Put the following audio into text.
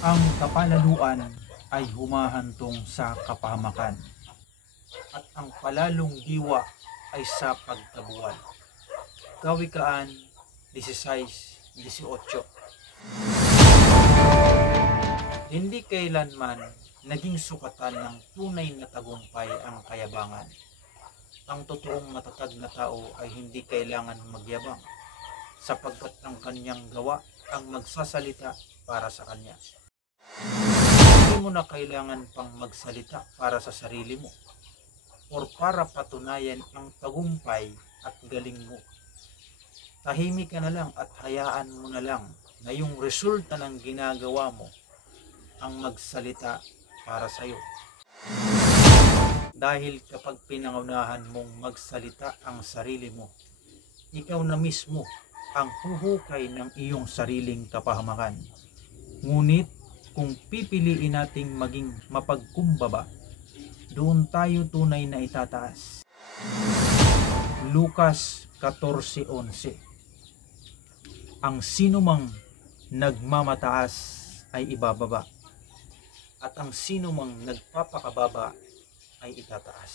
Ang kapalaluan ay humahantong sa kapahamakan at ang palalong diwa ay sa pagkabuwal. Kawikaan 16:18. Hindi kailanman naging sukatan ng tunay na tagumpay ang kayabangan. Ang totoong matatag na tao ay hindi kailangan magyabang sapagkat ang kanyang gawa ang magsasalita para sa kanya. Hindi mo na kailangan pang magsalita para sa sarili mo or para patunayan ang tagumpay at galing mo. Tahimik ka na lang at hayaan mo na lang na yung resulta ng ginagawa mo ang magsalita para sa iyo. Dahil kapag pinangunahan mong magsalita ang sarili mo, ikaw na mismo ang huhukay ng iyong sariling kapahamakan. Ngunit kung pipiliin nating maging mapagkumbaba, doon tayo tunay na itataas. Lucas 14:11. Ang sinumang nagmamataas ay ibababa, at ang sinumang nagpapakababa ay itataas.